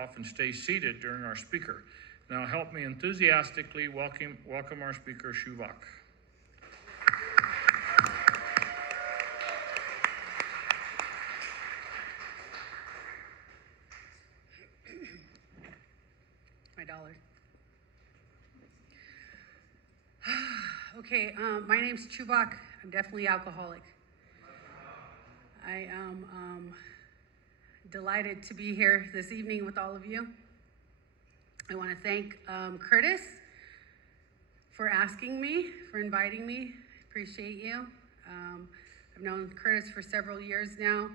off and stay seated during our speaker. Now help me enthusiastically welcome our speaker, Chuvak. $5. Okay, my name's Chuvak. I'm definitely alcoholic. I am delighted to be here this evening with all of you. I want to thank Curtis for asking me, for inviting me. Appreciate you. I've known Curtis for several years now,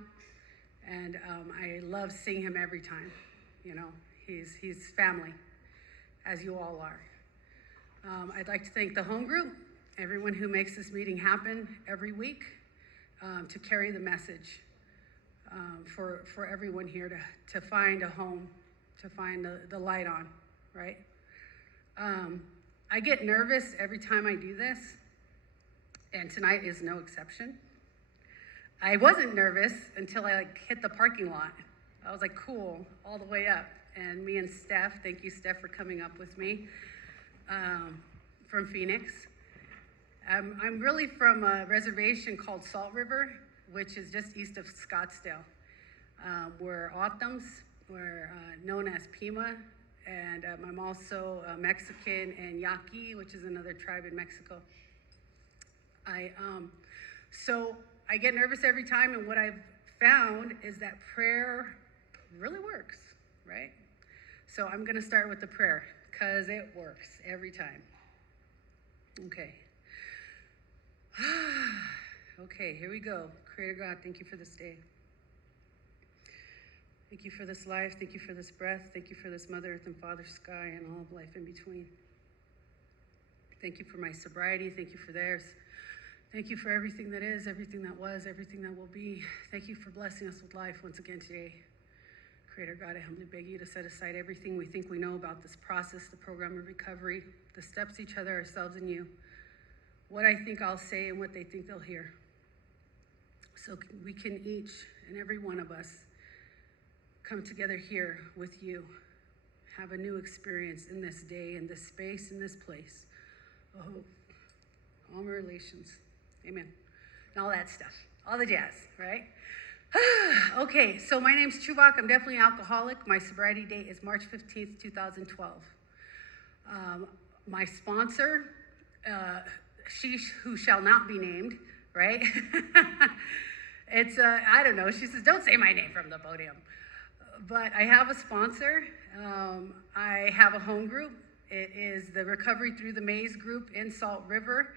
and I love seeing him every time. You know, he's family, as you all are. I'd like to thank the home group, everyone who makes this meeting happen every week, to carry the message for everyone here to find a home, to find the light on, right? I get nervous every time I do this, and tonight is no exception. I wasn't nervous until I hit the parking lot. I was like, cool, all the way up. And me and Steph, thank you, Steph, for coming up with me from Phoenix. I'm really from a reservation called Salt River, which is just east of Scottsdale. We're Ottoms, we're known as Pima, and I'm also Mexican and Yaqui, which is another tribe in Mexico. So I get nervous every time, and what I've found is that prayer really works, right? So I'm gonna start with the prayer, because it works every time. Okay. Okay, here we go. Creator God, thank you for this day. Thank you for this life. Thank you for this breath. Thank you for this Mother Earth and Father Sky and all of life in between. Thank you for my sobriety. Thank you for theirs. Thank you for everything that is, everything that was, everything that will be. Thank you for blessing us with life once again today. Creator God, I humbly beg you to set aside everything we think we know about this process, the program of recovery, the steps, each other, ourselves, and you. What I think I'll say and what they think they'll hear. So we can each and every one of us come together here with you, have a new experience in this day, in this space, in this place. Oh, all my relations. Amen. And all that stuff, all the jazz, right? Okay, so my name's Chuvak. I'm definitely alcoholic. My sobriety date is March 15th, 2012. My sponsor, she who shall not be named, right? It's, I don't know, she says, don't say my name from the podium. But I have a sponsor. I have a home group. It is the Recovery Through the Maze group in Salt River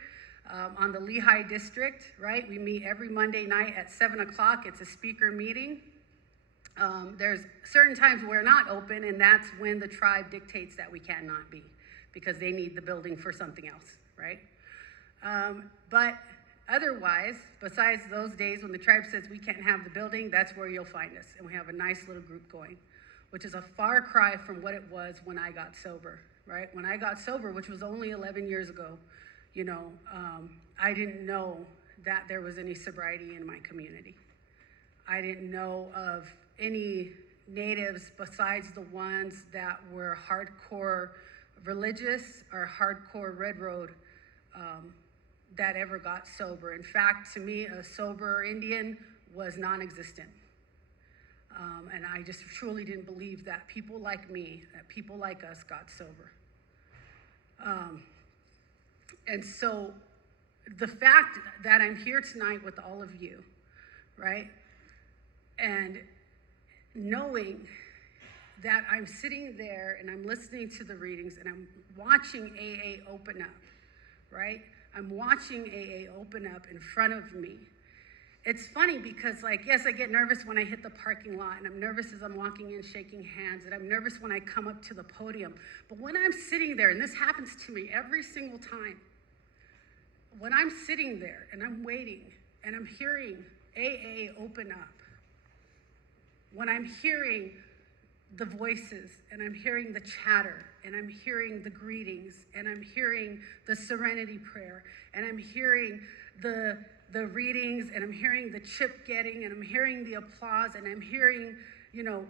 on the Lehigh District, right? We meet every Monday night at 7 o'clock. It's a speaker meeting. There's certain times we're not open, and that's when the tribe dictates that we cannot be because they need the building for something else, right? But otherwise, besides those days when the tribe says we can't have the building, that's where you'll find us. And we have a nice little group going, which is a far cry from what it was when I got sober, right? When I got sober, which was only 11 years ago, you know, I didn't know that there was any sobriety in my community. I didn't know of any natives besides the ones that were hardcore religious or hardcore Red Road that ever got sober. In fact, to me, a sober Indian was non-existent. And I just truly didn't believe that people like me, that people like us got sober. And so the fact that I'm here tonight with all of you, right? And knowing that I'm sitting there and I'm listening to the readings and I'm watching AA open up, right? I'm watching AA open up in front of me. It's funny because, like, yes, I get nervous when I hit the parking lot, and I'm nervous as I'm walking in shaking hands, and I'm nervous when I come up to the podium. But when I'm sitting there, and this happens to me every single time, when I'm sitting there and I'm waiting and I'm hearing AA open up, when I'm hearing the voices and I'm hearing the chatter and I'm hearing the greetings and I'm hearing the serenity prayer and I'm hearing the readings and I'm hearing the chip getting and I'm hearing the applause and I'm hearing, you know,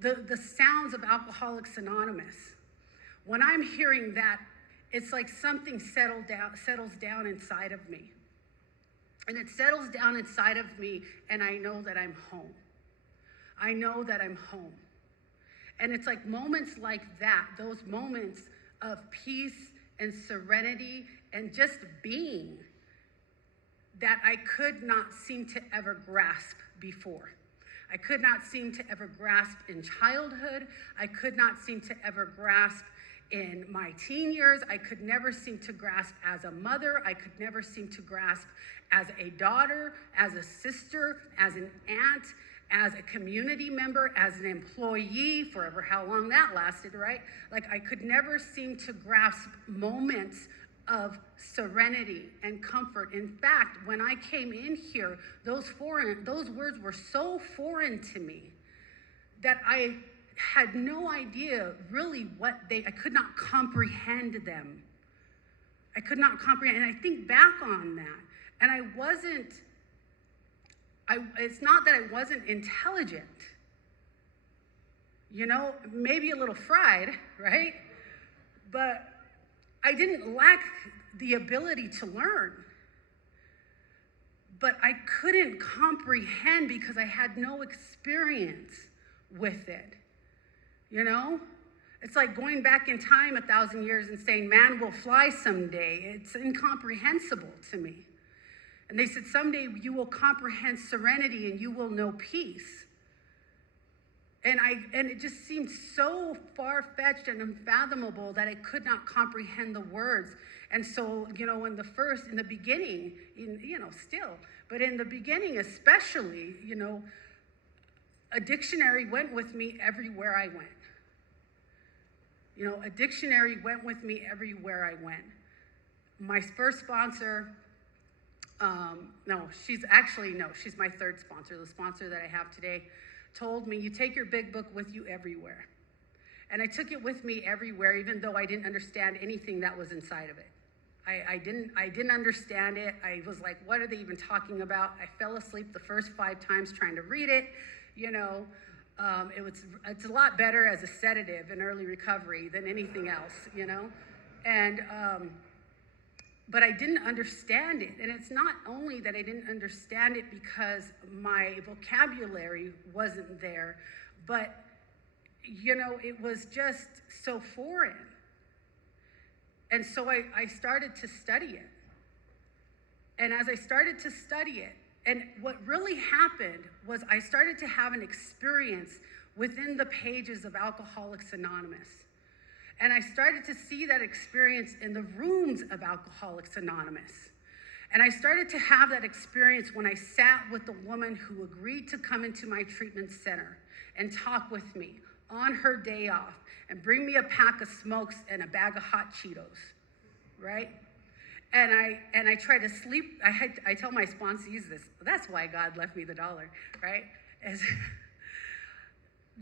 the sounds of Alcoholics Anonymous. When I'm hearing that, it's like something settles down inside of me. And it settles down inside of me, and I know that I'm home. I know that I'm home. And it's like moments like that, those moments of peace and serenity and just being, that I could not seem to ever grasp before. I could not seem to ever grasp in childhood. I could not seem to ever grasp in my teen years. I could never seem to grasp as a mother. I could never seem to grasp as a daughter, as a sister, as an aunt, as a community member, as an employee, forever how long that lasted, right? Like I could never seem to grasp moments of serenity and comfort. In fact, when I came in here, those words were so foreign to me that I had no idea really I could not comprehend them. I could not comprehend, and I think back on that, and it's not that I wasn't intelligent, maybe a little fried, right? But I didn't lack the ability to learn. But I couldn't comprehend because I had no experience with it. It's like going back in time 1,000 years and saying, man will fly someday. It's incomprehensible to me. And they said, someday you will comprehend serenity and you will know peace. And it just seemed so far-fetched and unfathomable that I could not comprehend the words. And so, in the beginning, still, but in the beginning especially, a dictionary went with me everywhere I went. A dictionary went with me everywhere I went. My first sponsor, she's my third sponsor. The sponsor that I have today told me, you take your big book with you everywhere. And I took it with me everywhere, even though I didn't understand anything that was inside of it. I didn't understand it. I was like, what are they even talking about? I fell asleep the first 5 times trying to read it. It's a lot better as a sedative in early recovery than anything else, And, but I didn't understand it. And it's not only that I didn't understand it because my vocabulary wasn't there, but, it was just so foreign. And so I started to study it. And as I started to study it, and what really happened was I started to have an experience within the pages of Alcoholics Anonymous. And I started to see that experience in the rooms of Alcoholics Anonymous. And I started to have that experience when I sat with the woman who agreed to come into my treatment center and talk with me on her day off and bring me a pack of smokes and a bag of hot Cheetos, right? And I try to sleep. I tell my sponsees this. That's why God left me the $1, right?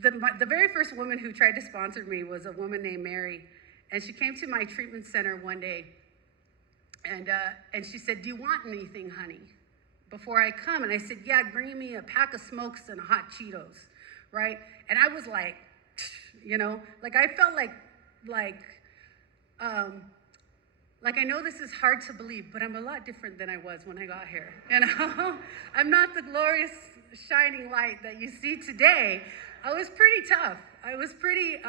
The very first woman who tried to sponsor me was a woman named Mary, and she came to my treatment center one day, and she said, "Do you want anything, honey, before I come?" And I said, "Yeah, bring me a pack of smokes and hot Cheetos," right? And I was like, I felt like I know this is hard to believe, but I'm a lot different than I was when I got here. I'm not the glorious shining light that you see today. I was pretty tough. I was pretty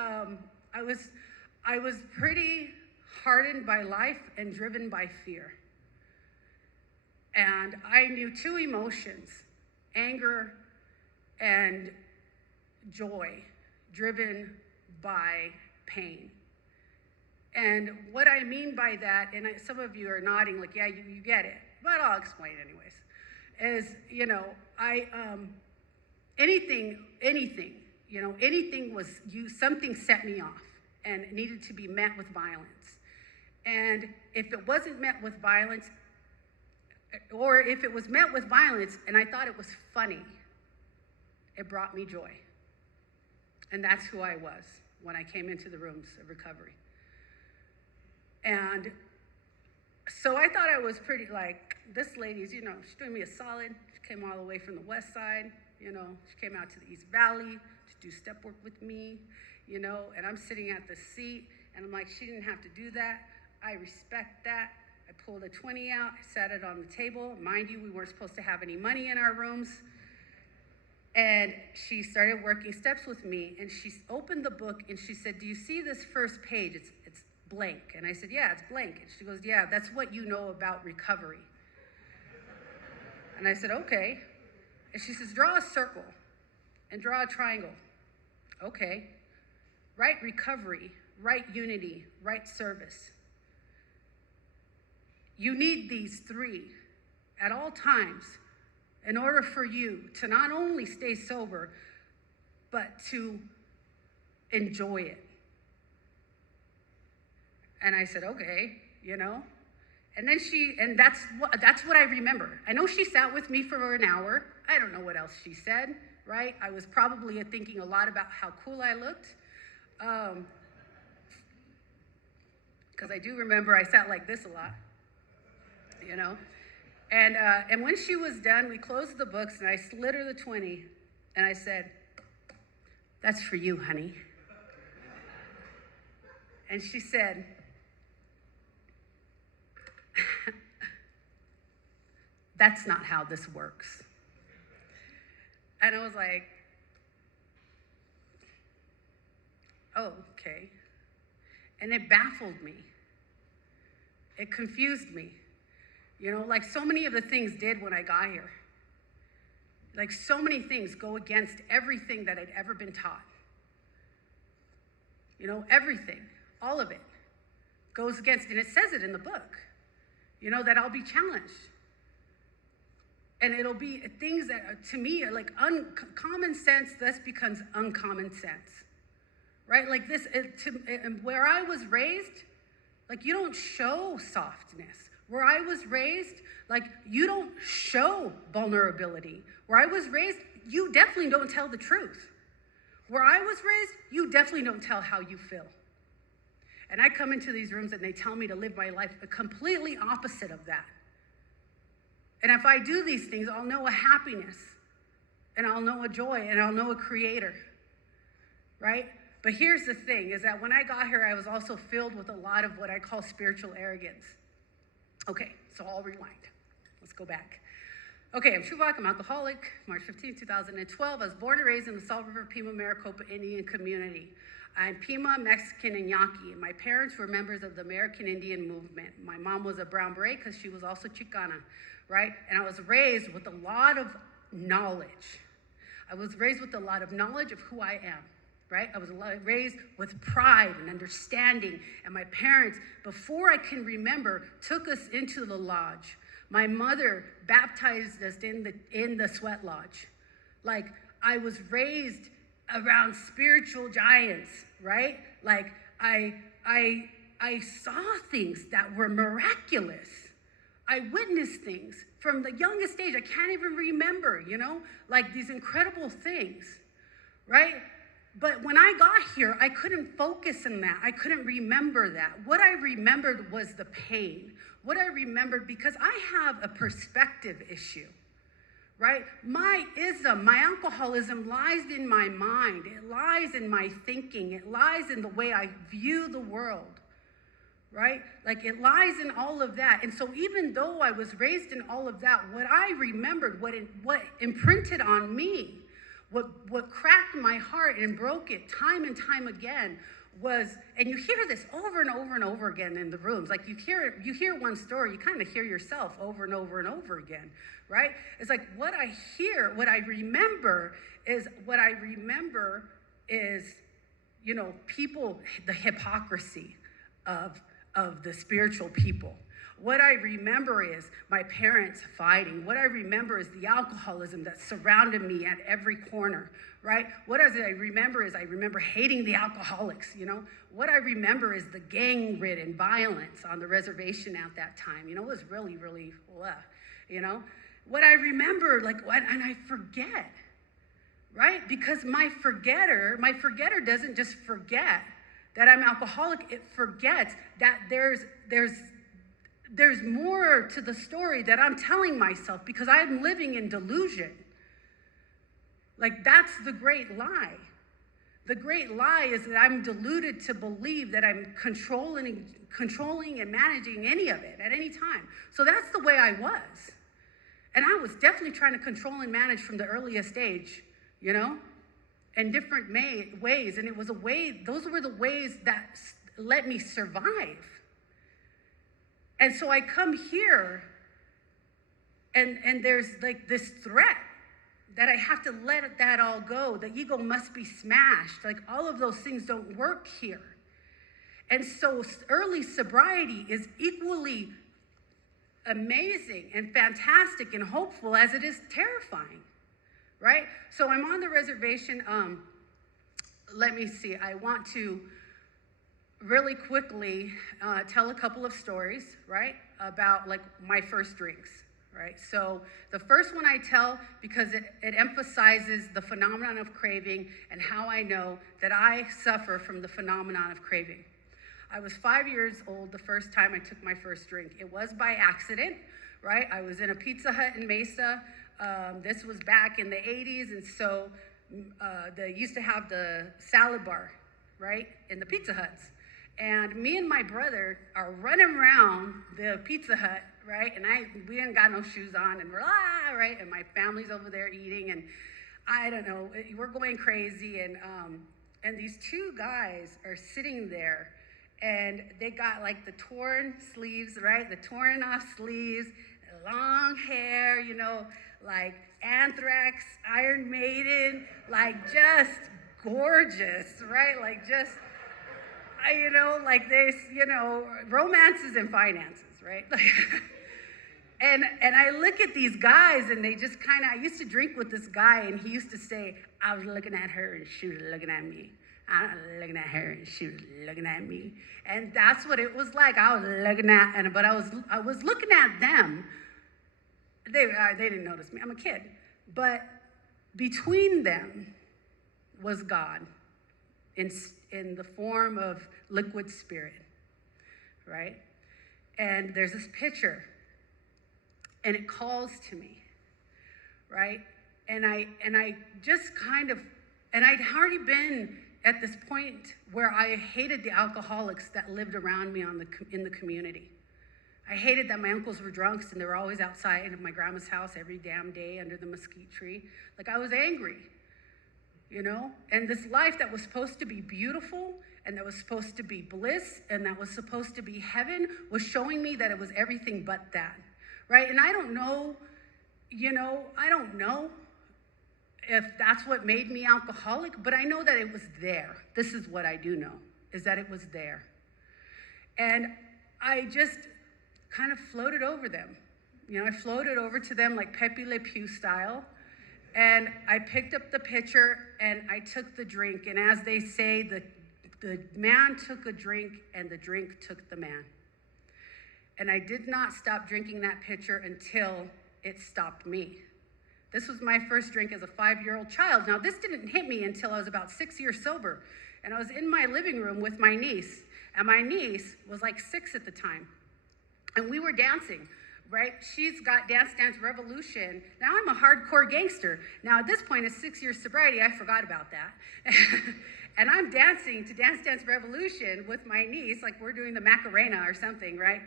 hardened by life and driven by fear. And I knew 2 emotions, anger and joy, driven by pain. And what I mean by that, and some of you are nodding like, yeah, you get it, but I'll explain anyways, is, anything was, something set me off and needed to be met with violence. And if it wasn't met with violence, or if it was met with violence and I thought it was funny, it brought me joy. And that's who I was when I came into the rooms of recovery. And so I thought I was pretty, this lady's, she's doing me a solid. She came all the way from the west side, she came out to the East Valley to do step work with me, you know, and I'm sitting at the seat, and I'm like, she didn't have to do that. I respect that. I pulled a 20 out, sat it on the table. Mind you, we weren't supposed to have any money in our rooms. And she started working steps with me, and she opened the book, and she said, do you see this first page? It's blank. And I said, yeah, it's blank. And she goes, yeah, that's what you know about recovery. And I said, okay. And she says, draw a circle and draw a triangle. Okay. Write recovery, write unity, write service. You need these three at all times in order for you to not only stay sober, but to enjoy it. And I said, okay, you know. And then that's what I remember. I know she sat with me for an hour. I don't know what else she said, right? I was probably thinking a lot about how cool I looked. Because I do remember I sat like this a lot, you know. And when she was done, we closed the books, and I slid her the 20, and I said, that's for you, honey. And she said, that's not how this works. And I was like, oh, okay. And it baffled me. It confused me. You know, like so many of the things did when I got here. Like so many things go against everything that I'd ever been taught. You know, everything, all of it goes against, and it says it in the book, you know, that I'll be challenged. And it'll be things that to me are like common sense, this becomes uncommon sense, right? Like this, where I was raised, like you don't show softness. Where I was raised, like you don't show vulnerability. Where I was raised, you definitely don't tell the truth. Where I was raised, you definitely don't tell how you feel. And I come into these rooms and they tell me to live my life completely opposite of that. And if I do these things, I'll know a happiness, and I'll know a joy, and I'll know a creator, right? But here's the thing, is that when I got here, I was also filled with a lot of what I call spiritual arrogance. Okay, so I'll rewind. Let's go back. Okay, I'm Chuvak, I'm alcoholic. March 15, 2012. I was born and raised in the Salt River, Pima, Maricopa Indian community. I'm Pima, Mexican, and Yaqui. My parents were members of the American Indian movement. My mom was a brown beret because she was also Chicana, right? And I was raised with a lot of knowledge. I was raised with a lot of knowledge of who I am, right? I was raised with pride and understanding. And my parents, before I can remember, took us into the lodge. My mother baptized us in the sweat lodge. Like, I was raised around spiritual giants, right? Like, I saw things that were miraculous. I witnessed things from the youngest age. I can't even remember, you know, like these incredible things, right? But when I got here, I couldn't focus on that. I couldn't remember that. What I remembered was the pain. What I remembered, because I have a perspective issue, right? My alcoholism lies in my mind. It lies in my thinking. It lies in the way I view the world, right? Like it lies in all of that. And so even though I was raised in all of that, what I remembered, what imprinted on me, what cracked my heart and broke it time and time again was, and you hear this over and over and over again in the rooms. Like you hear one story, you kind of hear yourself over and over and over again, right? It's like what I remember is, you know, people, the hypocrisy of the spiritual people. What I remember is my parents fighting. What I remember is the alcoholism that surrounded me at every corner, right? What I remember is I remember hating the alcoholics, you know? What I remember is the gang-ridden violence on the reservation at that time. You know, it was really, really, you know? What I remember, and I forget, right? Because my forgetter doesn't just forget that I'm alcoholic, it forgets that there's more to the story that I'm telling myself because I'm living in delusion. Like that's the great lie, The great lie is that I'm deluded to believe that I'm controlling and managing any of it at any time. So that's the way I was. And I was definitely trying to control and manage from the earliest age, in different ways. And it was those were the ways that let me survive. And so I come here and there's like this threat that I have to let that all go. The ego must be smashed. Like all of those things don't work here. And so early sobriety is equally amazing and fantastic and hopeful as it is terrifying, right? So I'm on the reservation. Let me see. I want to really quickly tell a couple of stories, right, about like my first drinks, right? So the first one I tell because it emphasizes the phenomenon of craving and how I know that I suffer from the phenomenon of craving. I was 5 years old the first time I took my first drink. It was by accident, right? I was in a Pizza Hut in Mesa. This was back in the 80s, and so they used to have the salad bar, right, in the Pizza Huts. And me and my brother are running around the Pizza Hut, right? And we didn't got no shoes on, and we're right? And my family's over there eating, and I don't know, we're going crazy. And these two guys are sitting there, and they got like the torn sleeves, right? The torn off sleeves, long hair, like Anthrax, Iron Maiden, like just gorgeous, right? Like just, like this, romances and finances, right? And I look at these guys and they just I used to drink with this guy and he used to say, I was looking at her and she was looking at me. I was looking at her and she was looking at me. And that's what it was like. I was looking at, but I was looking at them. They didn't notice me. I'm a kid. But between them was God in the form of liquid spirit, right? And there's this picture, and it calls to me, right? And I just and I'd already been at this point where I hated the alcoholics that lived around me in the community. I hated that my uncles were drunks and they were always outside of my grandma's house every damn day under the mesquite tree. Like I was angry, And this life that was supposed to be beautiful and that was supposed to be bliss and that was supposed to be heaven was showing me that it was everything but that, right? And I don't know if that's what made me alcoholic, but I know that it was there. This is what I do know, is that it was there. And I just kind of floated over them. I floated over to them like Pepe Le Pew style. And I picked up the pitcher and I took the drink. And as they say, the man took a drink and the drink took the man. And I did not stop drinking that pitcher until it stopped me. This was my first drink as a 5-year-old child. Now, this didn't hit me until I was about 6 years sober. And I was in my living room with my niece. And my niece was like 6 at the time. And we were dancing, right? She's got Dance Dance Revolution. Now, I'm a hardcore gangster. Now, at this point, at 6 years sobriety, I forgot about that. And I'm dancing to Dance Dance Revolution with my niece, like we're doing the Macarena or something, right?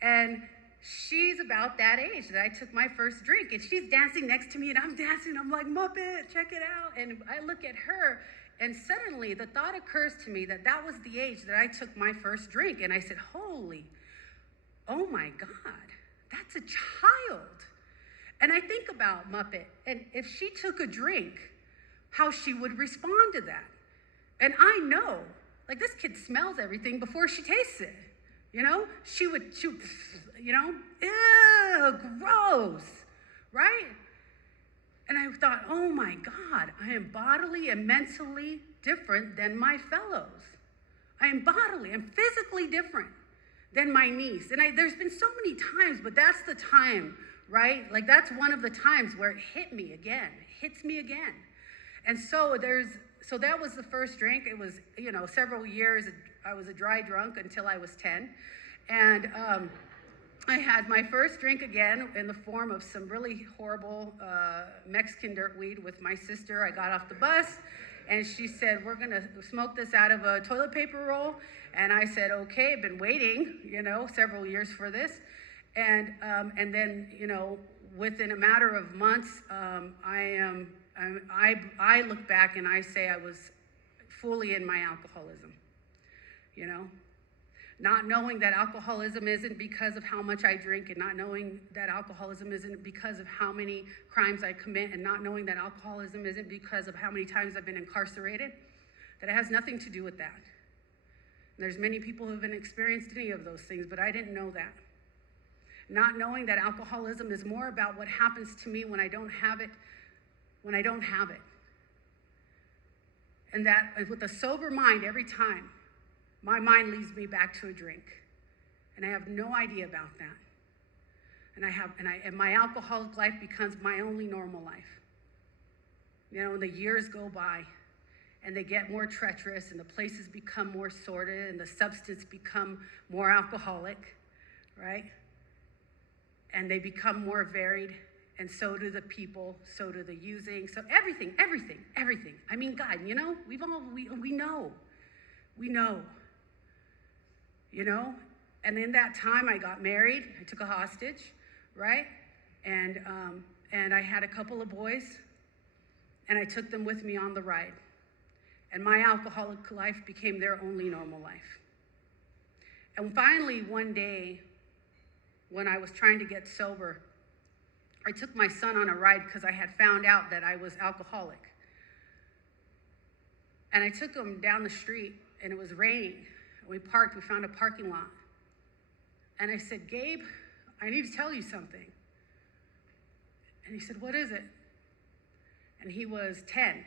And she's about that age that I took my first drink, and she's dancing next to me, and I'm dancing. I'm like, Muppet, check it out. And I look at her, and suddenly the thought occurs to me that was the age that I took my first drink. And I said, oh my God, that's a child. And I think about Muppet, and if she took a drink, how she would respond to that. And I know, like this kid smells everything before she tastes it. She would, ew, gross, right? And I thought, oh my God, I am bodily and mentally different than my fellows. I am physically different than my niece. And there's been so many times, but that's the time, right? Like that's one of the times where it hits me again. And so that was the first drink. It was, several years. I was a dry drunk until I was 10. And I had my first drink again in the form of some really horrible Mexican dirt weed with my sister. I got off the bus And she said, we're gonna smoke this out of a toilet paper roll. And I said, okay, I've been waiting, several years for this. And then, within a matter of months, I look back and I say I was fully in my alcoholism, not knowing that alcoholism isn't because of how much I drink, and not knowing that alcoholism isn't because of how many crimes I commit, and not knowing that alcoholism isn't because of how many times I've been incarcerated, that it has nothing to do with that. And there's many people who haven't experienced any of those things, but I didn't know that. Not knowing that alcoholism is more about what happens to me when I don't have it, And that with a sober mind every time, my mind leads me back to a drink. And I have no idea about that. And my alcoholic life becomes my only normal life. And the years go by and they get more treacherous and the places become more sordid and the substance become more alcoholic, right? And they become more varied, and so do the people, so do the using, so everything. I mean, God, we know. And in that time, I got married. I took a hostage, right? And I had a couple of boys, and I took them with me on the ride. And my alcoholic life became their only normal life. And finally, one day, when I was trying to get sober, I took my son on a ride because I had found out that I was alcoholic. And I took him down the street, and it was raining. We parked, we found a parking lot. And I said, Gabe, I need to tell you something. And he said, what is it? And he was 10.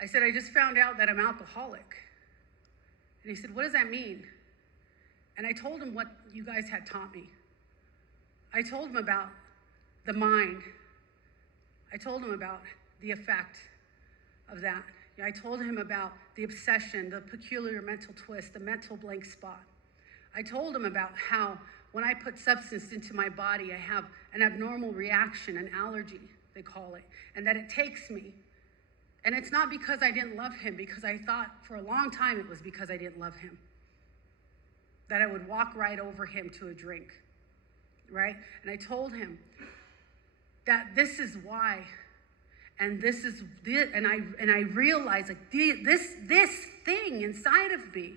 I said, I just found out that I'm alcoholic. And he said, what does that mean? And I told him what you guys had taught me. I told him about the mind. I told him about the effect of that. I told him about the obsession, the peculiar mental twist, the mental blank spot. I told him about how when I put substance into my body, I have an abnormal reaction, an allergy, they call it, and that it takes me. And it's not because I didn't love him, because I thought for a long time it was because I didn't love him, that I would walk right over him to a drink, right? And I told him that this is why. And this is this, and I realized this thing inside of me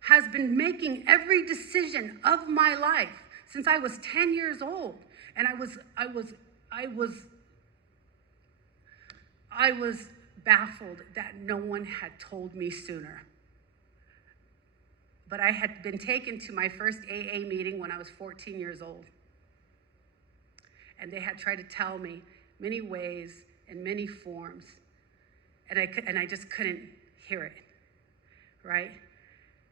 has been making every decision of my life since I was 10 years old. And I was baffled that no one had told me sooner. But I had been taken to my first AA meeting when I was 14 years old. And they had tried to tell me many ways, in many forms, and I just couldn't hear it, right?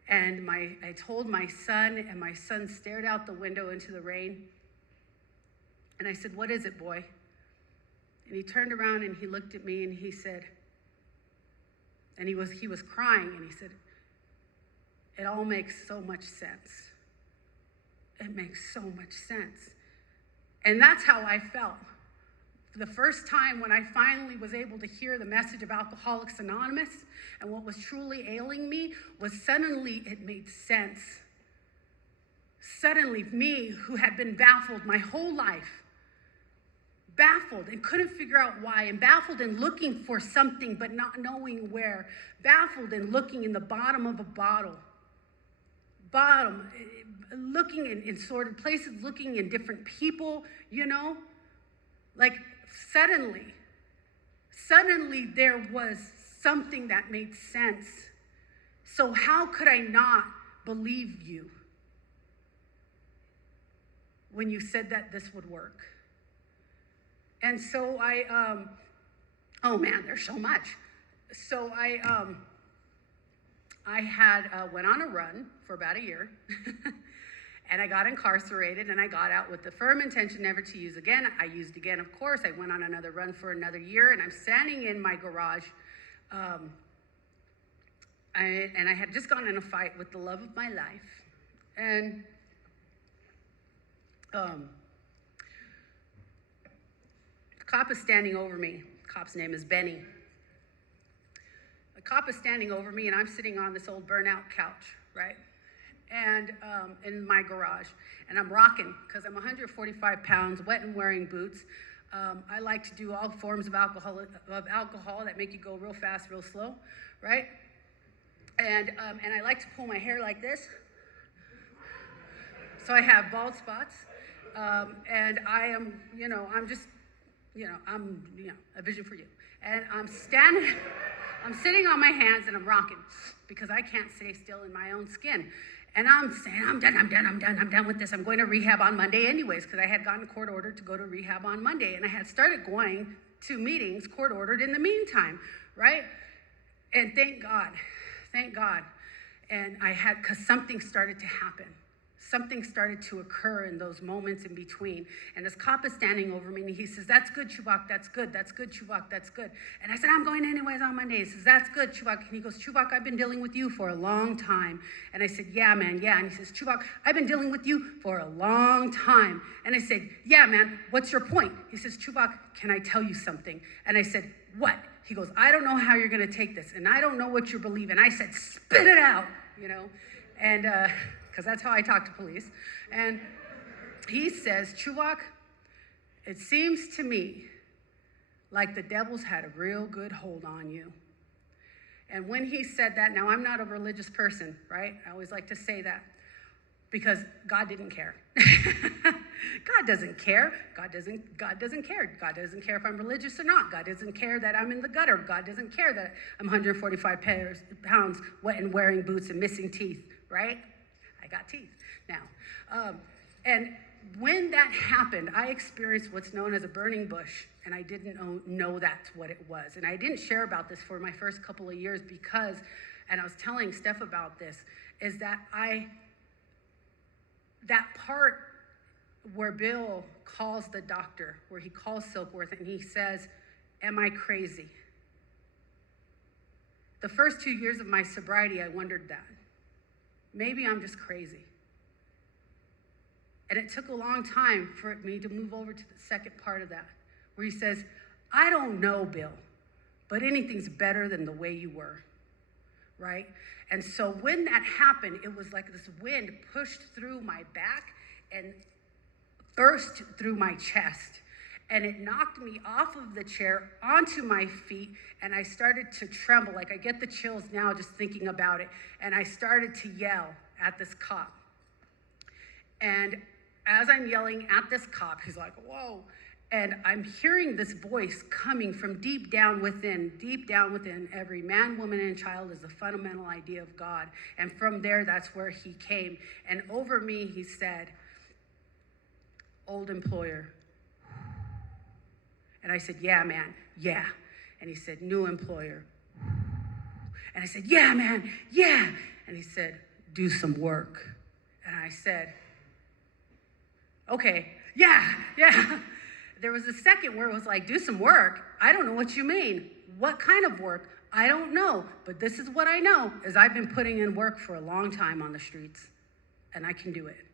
And I told my son, and my son stared out the window into the rain, and I said, what is it, boy? And he turned around and he looked at me and he said, and he was crying, and he said, it all makes so much sense. It makes so much sense. And that's how I felt. For the first time when I finally was able to hear the message of Alcoholics Anonymous, and what was truly ailing me was suddenly it made sense. Suddenly, me, who had been baffled my whole life, baffled and couldn't figure out why, and baffled and looking for something but not knowing where, baffled and looking in the bottom of a bottle, looking in sordid places, looking in different people, like suddenly there was something that made sense. So how could I not believe you when you said that this would work? And so oh man, there's so much. So I went on a run for about a year. And I got incarcerated, and I got out with the firm intention never to use again. I used again, of course. I went on another run for another year, and I'm standing in my garage. And I had just gotten in a fight with the love of my life. And cop is standing over me. The cop's name is Benny. The cop is standing over me, and I'm sitting on this old burnout couch, right? And in my garage, and I'm rocking because I'm 145 pounds, wet and wearing boots. I like to do all forms of alcohol that make you go real fast, real slow, right? And I like to pull my hair like this, so I have bald spots. And I am, I'm a vision for you. And I'm sitting on my hands and I'm rocking because I can't stay still in my own skin. And I'm saying, I'm done with this. I'm going to rehab on Monday anyways, because I had gotten court ordered to go to rehab on Monday. And I had started going to meetings court ordered in the meantime, right? And thank God. And because something started to happen. Something started to occur in those moments in between. And this cop is standing over me and he says, "That's good, Chuvak, that's good, Chuvak, that's good." And I said, "I'm going anyways on Monday." He says, "That's good, Chuvak." And he goes, "Chuvak, I've been dealing with you for a long time." And I said, "Yeah, man, yeah." And he says, "Chuvak, I've been dealing with you for a long time." And I said, "Yeah, man, what's your point?" He says, "Chuvak, can I tell you something?" And I said, "What?" He goes, "I don't know how you're going to take this, and I don't know what you believe." And I said, "Spit it out," and because that's how I talk to police. And he says, "Chuvak, it seems to me like the devil's had a real good hold on you." And when he said that, now I'm not a religious person, right? I always like to say that because God didn't care. God doesn't care. God doesn't care. God doesn't care if I'm religious or not. God doesn't care that I'm in the gutter. God doesn't care that I'm 145 pounds, wet and wearing boots and missing teeth, right? I got teeth now. And when that happened, I experienced what's known as a burning bush, and I didn't know that's what it was. And I didn't share about this for my first couple of years because, and I was telling Steph about this, is that that part where Bill calls the doctor, where he calls Silkworth, and he says, "Am I crazy?" The first 2 years of my sobriety, I wondered that. Maybe I'm just crazy. And it took a long time for me to move over to the second part of that, where he says, "I don't know, Bill, but anything's better than the way you were," right? And so when that happened, it was like this wind pushed through my back and burst through my chest. And it knocked me off of the chair onto my feet, and I started to tremble. Like I get the chills now just thinking about it. And I started to yell at this cop. And as I'm yelling at this cop, he's like, "Whoa." And I'm hearing this voice coming from deep down within. Deep down within every man, woman, and child is the fundamental idea of God. And from there, that's where he came. And over me, he said, "Old employer." And I said, "Yeah, man, yeah." And he said, "New employer." And I said, "Yeah, man, yeah." And he said, "Do some work." And I said, "Okay, yeah." There was a second where it was like, "Do some work? I don't know what you mean. What kind of work? I don't know. But this is what I know, is I've been putting in work for a long time on the streets, and I can do it.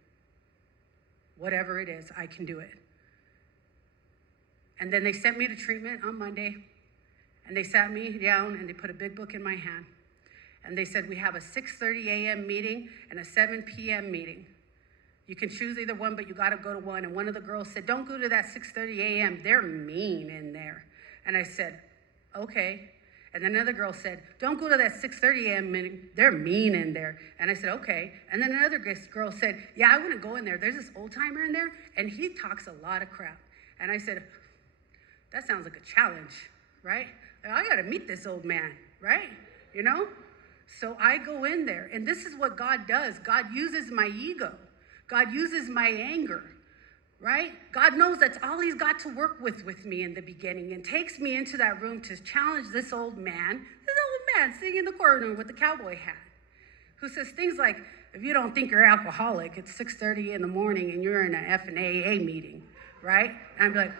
Whatever it is, I can do it." And then they sent me to treatment on Monday, and they sat me down, and they put a big book in my hand. And they said, "We have a 6:30 a.m. meeting and a 7 p.m. meeting. You can choose either one, but you got to go to one." And one of the girls said, "Don't go to that 6:30 a.m. They're mean in there." And I said, "Okay." And then another girl said, "Don't go to that 6:30 a.m. meeting. They're mean in there." And I said, "Okay." And then another girl said, "Yeah, I wouldn't go in there. There's this old timer in there, and he talks a lot of crap." And I said, "That sounds like a challenge, right? I got to meet this old man, right? So I go in there, and this is what God does. God uses my ego. God uses my anger, right? God knows that's all he's got to work with me in the beginning, and takes me into that room to challenge this old man sitting in the corner with the cowboy hat, who says things like, "If you don't think you're alcoholic, it's 6:30 in the morning and you're in an F&AA meeting," right? And I'm like,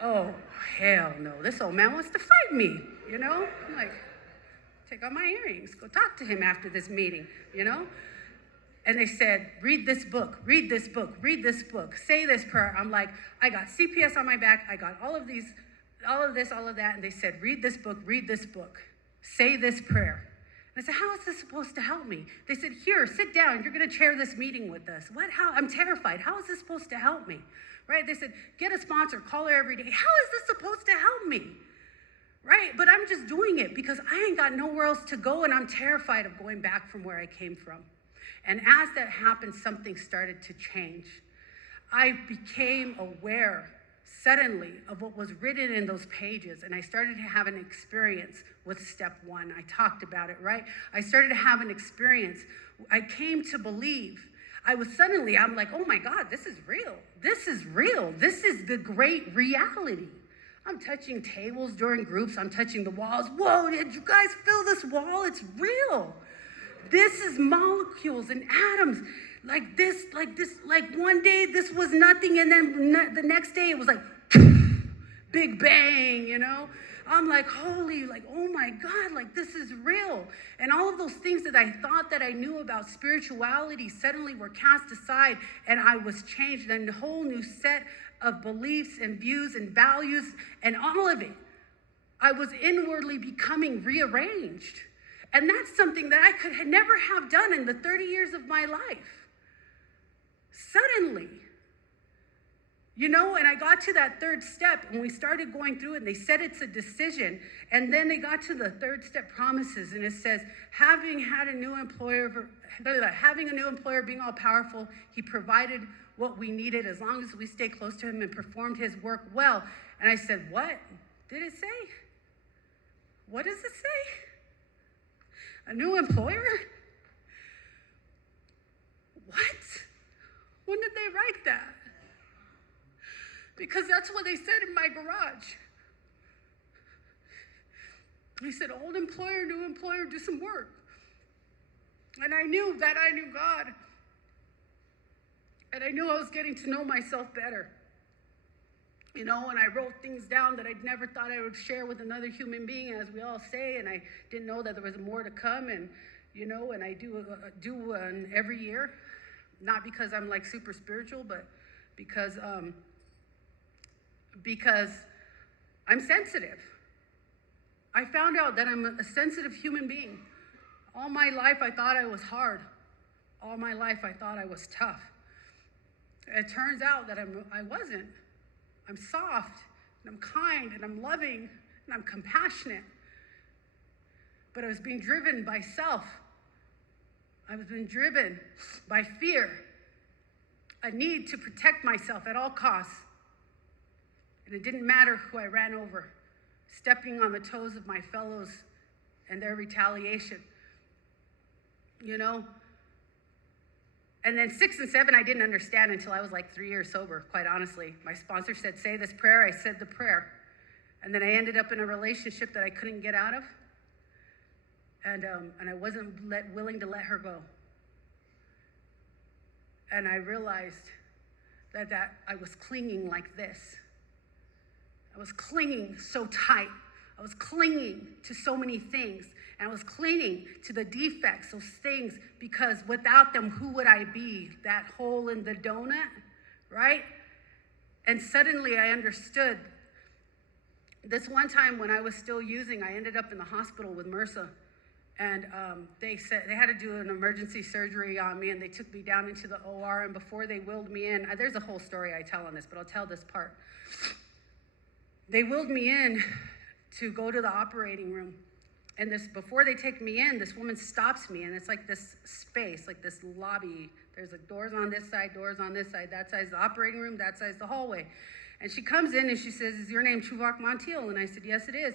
"Oh, hell no, this old man wants to fight me, I'm like, take out my earrings, go talk to him after this meeting, And they said, read this book, read this book, read this book, say this prayer. I'm like, I got CPS on my back. I got all of these, all of this, all of that. And they said, read this book, say this prayer. And I said, how is this supposed to help me? They said, here, sit down. You're going to chair this meeting with us. What? How? I'm terrified. How is this supposed to help me? Right? They said, get a sponsor, call her every day. How is this supposed to help me? Right? But I'm just doing it because I ain't got nowhere else to go, and I'm terrified of going back from where I came from. And as that happened, something started to change. I became aware suddenly of what was written in those pages, and I started to have an experience with step one. I talked about it, right? I started to have an experience. I came to believe. I'm like, oh my God, this is real. This is real. This is the great reality. I'm touching tables during groups. I'm touching the walls. Whoa, did you guys feel this wall? It's real. This is molecules and atoms. Like this, like one day this was nothing, and then the next day it was like, big bang, you know? I'm like, holy, like, oh my God, like this is real. And all of those things that I thought that I knew about spirituality suddenly were cast aside, and I was changed, and a whole new set of beliefs and views and values and all of it. I was inwardly becoming rearranged. And that's something that I could never have done in the 30 years of my life. Suddenly. You know, and I got to that third step, and we started going through it, and they said it's a decision. And then they got to the third step, promises, and it says, having a new employer, being all powerful, he provided what we needed as long as we stay close to him and performed his work well. And I said, what did it say? What does it say? A new employer? What? When did they write that? Because that's what they said in my garage. He said, old employer, new employer, do some work. And I knew that I knew God. And I knew I was getting to know myself better. You know, and I wrote things down that I'd never thought I would share with another human being, as we all say, and I didn't know that there was more to come, and, you know, and I do one every year, not because I'm like super spiritual, but because I'm sensitive. I found out that I'm a sensitive human being. All my life I thought I was hard. All my life I thought I was tough. It turns out that I wasn't. I'm soft, and I'm kind, and I'm loving, and I'm compassionate. But I was being driven by self. I was being driven by fear, a need to protect myself at all costs. And it didn't matter who I ran over, stepping on the toes of my fellows and their retaliation. You know? And then 6 and 7, I didn't understand until I was like 3 years sober, quite honestly. My sponsor said, say this prayer. I said the prayer. And then I ended up in a relationship that I couldn't get out of. And I wasn't willing to let her go. And I realized that I was clinging like this. I was clinging so tight. I was clinging to so many things. And I was clinging to the defects, those things, because without them, who would I be? That hole in the donut, right? And suddenly I understood. This one time when I was still using, I ended up in the hospital with MRSA. And they said they had to do an emergency surgery on me, and they took me down into the OR. And before they wheeled me in, there's a whole story I tell on this, but I'll tell this part. They wheeled me in to go to the operating room. And before they take me in, this woman stops me, and it's like this space, like this lobby. There's like doors on this side, doors on this side. That side's the operating room, that side's the hallway. And she comes in and she says, is your name Chuvak N? And I said, yes, it is.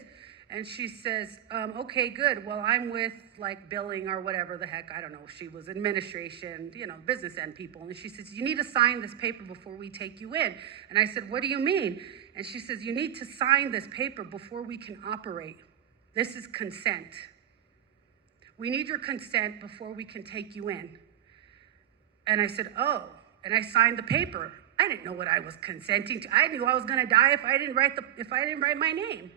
And she says, okay, good. Well, I'm with like billing or whatever the heck. I don't know. She was administration, you know, business end people. And she says, you need to sign this paper before we take you in. And I said, what do you mean? And she says, you need to sign this paper before we can operate. This is consent. We need your consent before we can take you in. And I said, oh, and I signed the paper. I didn't know what I was consenting to. I knew I was gonna die if I didn't write my name.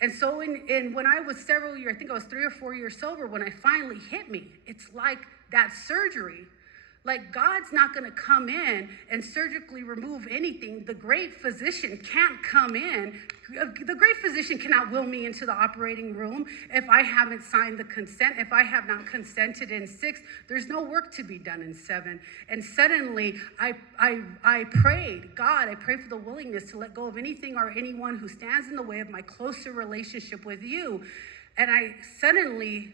And so when I was several years, I think I was 3 or 4 years sober, when I finally hit me, it's like that surgery Like, God's not going to come in and surgically remove anything. The great physician can't come in. The great physician cannot will me into the operating room if I haven't signed the consent. If I have not consented in 6, there's no work to be done in 7. And suddenly, I prayed, God, I pray for the willingness to let go of anything or anyone who stands in the way of my closer relationship with you. And I suddenly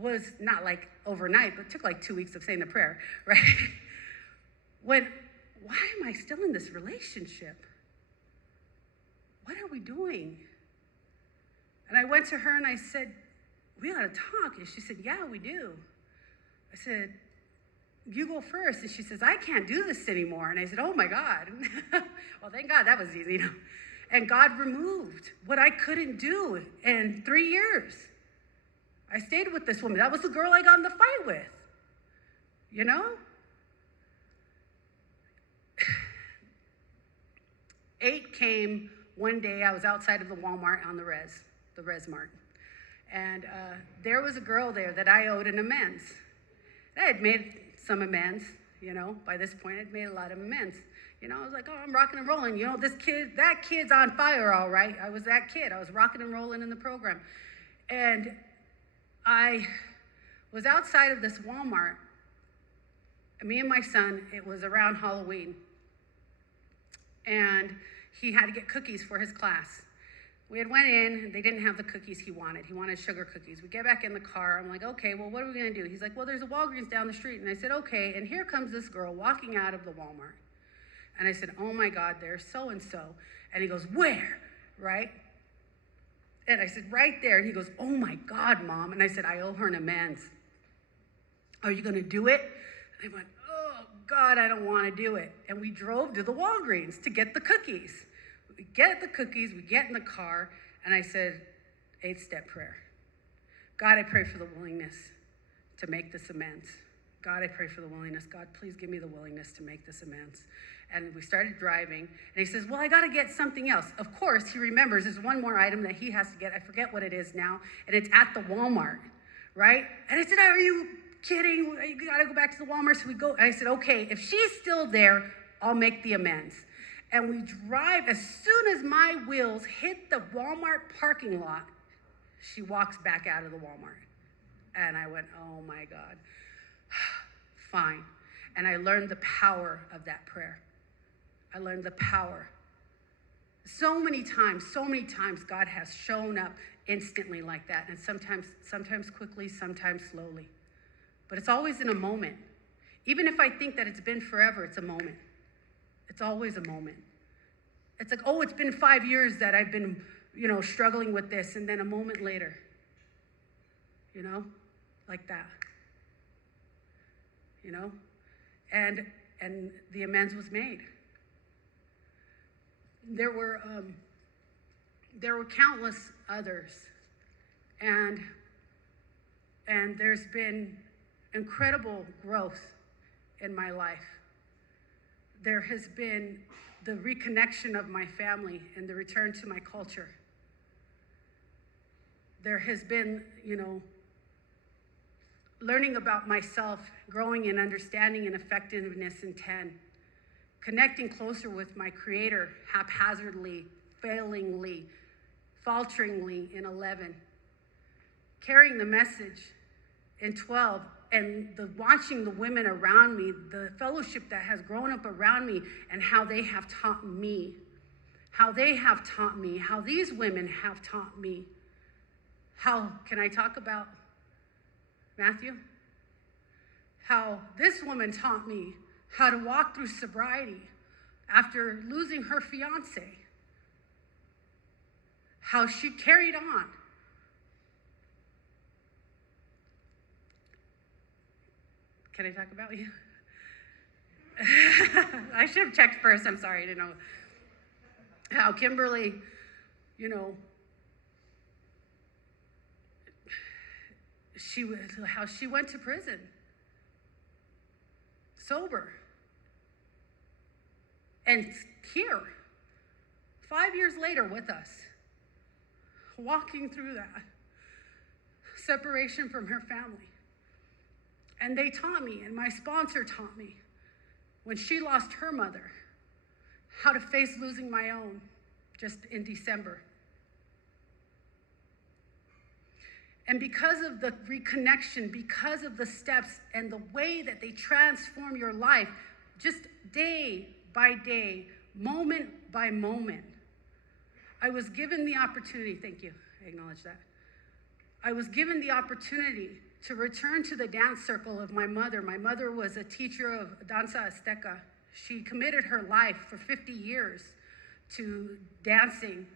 was not like overnight, but it took like 2 weeks of saying the prayer, right? Why am I still in this relationship? What are we doing? And I went to her and I said, we ought to talk. And she said, yeah, we do. I said, you go first. And she says, I can't do this anymore. And I said, oh my God. Well, thank God that was easy. And God removed what I couldn't do in 3 years. I stayed with this woman. That was the girl I got in the fight with. 8 came one day. I was outside of the Walmart on the Res Mart. And there was a girl there that I owed an amends. I had made some amends, by this point. I'd made a lot of amends. I was like, oh, I'm rocking and rolling. That kid's on fire, all right. I was that kid. I was rocking and rolling in the program. And I was outside of this Walmart, me and my son. It was around Halloween, and he had to get cookies for his class. We had went in, and they didn't have the cookies he wanted. He wanted sugar cookies. We get back in the car. I'm like, okay, well, what are we going to do? He's like, well, there's a Walgreens down the street. And I said, okay, and here comes this girl walking out of the Walmart. And I said, oh my God, there's so-and-so. And he goes, where, right? And I said, right there. And he goes, oh my God, Mom. And I said, I owe her an amends. Are you going to do it? And I went, oh God, I don't want to do it. And we drove to the Walgreens to get the cookies. We get the cookies, we get in the car, and I said, 8-step prayer. God, I pray for the willingness to make this amends. God, I pray for the willingness. God, please give me the willingness to make this amends. And we started driving, and he says, well, I got to get something else. Of course, he remembers there's one more item that he has to get. I forget what it is now, and it's at the Walmart, right? And I said, are you kidding? You got to go back to the Walmart. So we go, and I said, okay, if she's still there, I'll make the amends. And we drive, as soon as my wheels hit the Walmart parking lot, she walks back out of the Walmart. And I went, oh my God, fine. And I learned the power of that prayer. I learned the power. So many times, God has shown up instantly like that. And sometimes quickly, sometimes slowly. But it's always in a moment. Even if I think that it's been forever, it's a moment. It's always a moment. It's like, oh, it's been 5 years that I've been, struggling with this, and then a moment later, like that, and the amends was made. There were countless others, and there's been incredible growth in my life. There has been the reconnection of my family and the return to my culture. There has been, learning about myself, growing in understanding and effectiveness in 10, connecting closer with my Creator haphazardly, failingly, falteringly in 11, carrying the message in 12, and watching the women around me, the fellowship that has grown up around me, and how they have taught me, how these women have taught me. How, can I talk about Matthew? How this woman taught me how to walk through sobriety after losing her fiance. How she carried on. Can I talk about you? I should have checked first. I'm sorry, I didn't know. How Kimberly, how she went to prison, sober, and here, 5 years later with us, walking through that separation from her family. And they taught me, and my sponsor taught me, when she lost her mother, how to face losing my own just in December. And because of the reconnection, because of the steps and the way that they transform your life, just day by day, moment by moment, I was given the opportunity, thank you, I acknowledge that. I was given the opportunity to return to the dance circle of my mother. My mother was a teacher of danza azteca. She committed her life for 50 years to dancing,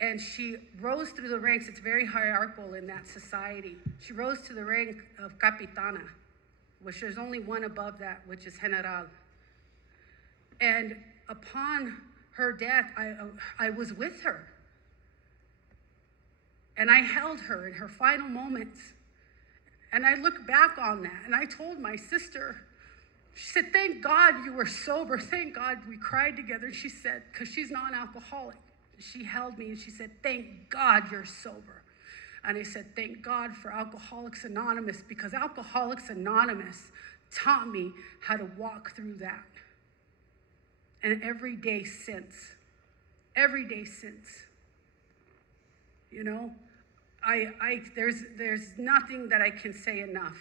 and she rose through the ranks. It's very hierarchical in that society. She rose to the rank of capitana, which there's only one above that, which is general. And upon her death, I was with her. And I held her in her final moments. And I look back on that, and I told my sister, she said, thank God you were sober. Thank God we cried together. And she said, because she's non-alcoholic. She held me and she said, thank God you're sober. And I said, thank God for Alcoholics Anonymous, because Alcoholics Anonymous taught me how to walk through that. And every day since, you know, there's nothing that I can say enough.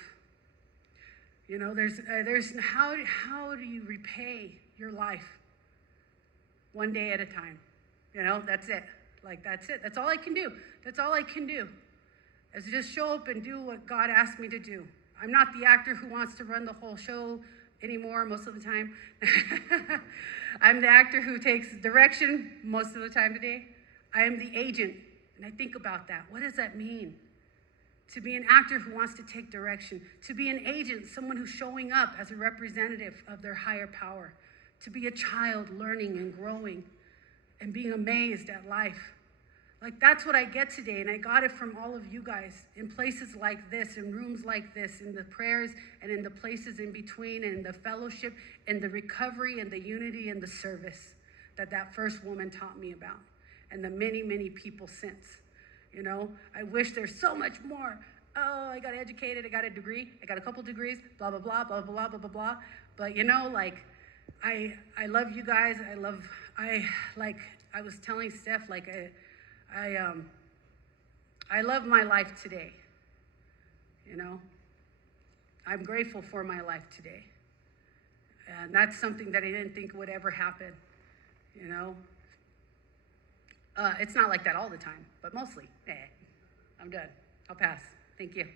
You know, there's how do you repay your life? One day at a time. You know, that's it. Like, that's it. That's all I can do. That's all I can do, is just show up and do what God asked me to do. I'm not the actor who wants to run the whole show anymore most of the time. I'm the actor who takes direction most of the time today. I am the agent, and I think about that. What does that mean? To be an actor who wants to take direction. To be an agent, someone who's showing up as a representative of their higher power. To be a child learning and growing and being amazed at life. Like, that's what I get today, and I got it from all of you guys in places like this, in rooms like this, in the prayers and in the places in between, and in the fellowship and the recovery and the unity and the service that first woman taught me about, and the many, many people since. You know, I wish there's so much more. Oh, I got educated, I got a degree, I got a couple degrees, blah, blah, blah, blah, blah, blah, blah, blah. But, you know, like, I love you guys. I was telling Steph, like, I love my life today. You know, I'm grateful for my life today. And that's something that I didn't think would ever happen, you know. It's not like that all the time, but mostly. I'm done. I'll pass. Thank you.